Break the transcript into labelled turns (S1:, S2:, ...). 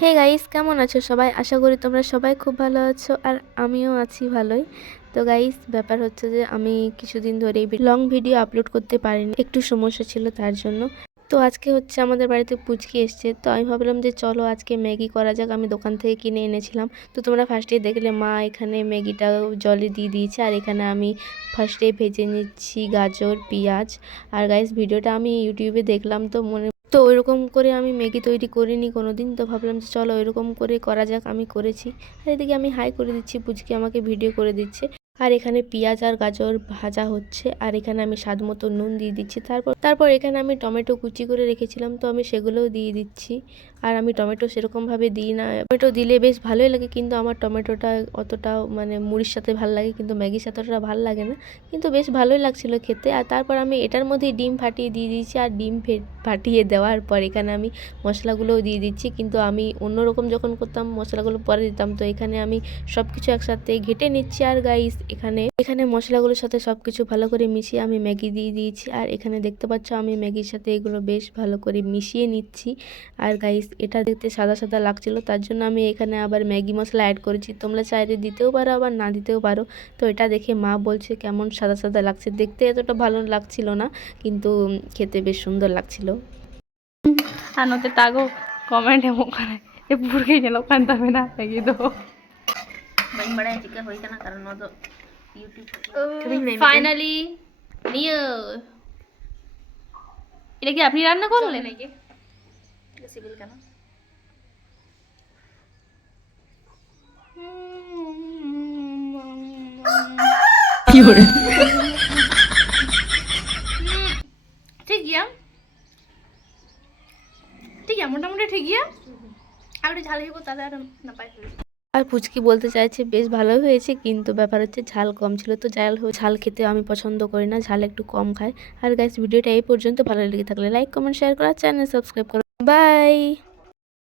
S1: Hey guys কেমন আছো সবাই? আশা করি তোমরা সবাই খুব ভালো আছো আর আমিও আছি ভালোই। তো গাইস ব্যাপার হচ্ছে যে আমি কিছুদিন ধরে লং ভিডিও আপলোড করতে পারিনি, একটু সমস্যা ছিল তার জন্য। তো আজকে হচ্ছে আমাদের বাড়িতে পুচকি এসছে, তো আমি ভাবলাম যে চলো আজকে ম্যাগি করা যাক, আমি দোকান থেকে কিনে এনেছিলাম। তো তোমরা ফার্স্টে দেখলে, মা এখানে ম্যাগিটা জলে দিয়ে দিয়েছে, আর এখানে আমি ফার্স্টে ভেজে নিচ্ছি গাজর, পেঁয়াজ। আর গাইস ভিডিওটা আমি ইউটিউবে দেখলাম, তো মনে তো ওইরকম করে আমি ম্যাগি তৈরি করিনি কোনো দিন তো ভাবলাম যে চলো ওইরকম করে করা যাক, আমি করেছি। আর এদিকে আমি হাই করে দিচ্ছি, পুচকি আমাকে ভিডিও করে দিচ্ছে। আর এখানে পেঁয়াজ আর গাজর ভাজা হচ্ছে। আর এখানে আমি স্বাদ মতো নুন দিয়ে দিচ্ছি। তারপর তারপর এখানে আমি টমেটো কুচি করে রেখেছিলাম, তো আমি সেগুলোও দিয়ে দিচ্ছি। আর আমি টমেটো সেরকমভাবে দিই না। টমেটো দিলে বেশ ভালোই লাগে, কিন্তু আমার টমেটোটা অতটাও মানে মুড়ির সাথে ভালো লাগে, কিন্তু ম্যাগির সাথে অতটা ভালো লাগে না। কিন্তু বেশ ভালোই লাগছিল খেতে। আর তারপর আমি এটার মধ্যেই ডিম ফাটিয়ে দিয়ে দিয়েছি। আর ডিম ফাটিয়ে দেওয়ার পর এখানে আমি মশলাগুলোও দিয়ে দিচ্ছি। কিন্তু আমি অন্যরকম যখন করতাম, মশলাগুলো পরে দিতাম। তো এখানে আমি সব কিছু একসাথে ঘেটে নিচ্ছি। আর গাইস এখানে এখানে মশলাগুলোর সাথে সব কিছু ভালো করে মিশিয়ে আমি ম্যাগি দিয়ে দিয়েছি। আর এখানে দেখতে পাচ্ছ আমি ম্যাগির সাথে এগুলো বেশ ভালো করে মিশিয়ে নিচ্ছি। আর গাইস এটা দেখতে সাদা সাদা লাগছিল, তার জন্য আমি এখানে আবার ম্যাগি মশলা অ্যাড করেছি। তোমরা চাইলে দিতেও পারো, আবার না দিতেও পারো। তো এটা দেখে মা বলছে কেমন সাদা সাদা লাগছে। দেখতে এতটা ভালো লাগছিল না, কিন্তু খেতে বেশ সুন্দর লাগছিল।
S2: আর নতে তাগো কমেন্টে ওখানে এ পুরকে গেল কান্তাবে না, লাগি তো
S1: jika hoy kana karan nodo youtube.
S2: Finally নিয়ে এটা কি আপনি রান্না করলেন নাকি
S1: সিভিল কেন
S2: ঠিক গিয়া ঠিক গিয়া মোটামুটি ঠিক গিয়া আর একটু ঝাল হইব তাহলে আর না পাই
S1: আর ফুচকি বলতে চাইছে, বেশ ভালো হয়েছে, কিন্তু ব্যাপার হচ্ছে ঝাল কম ছিল। তো ঝাল ঝাল খেতে আমি পছন্দ করি না, ঝাল একটু কম খায় আর গাইস ভিডিওটা এই পর্যন্ত ভালো লেগে থাকলে লাইক কমেন্ট শেয়ার করা চ্যানেল সাবস্ক্রাইব করো। বাই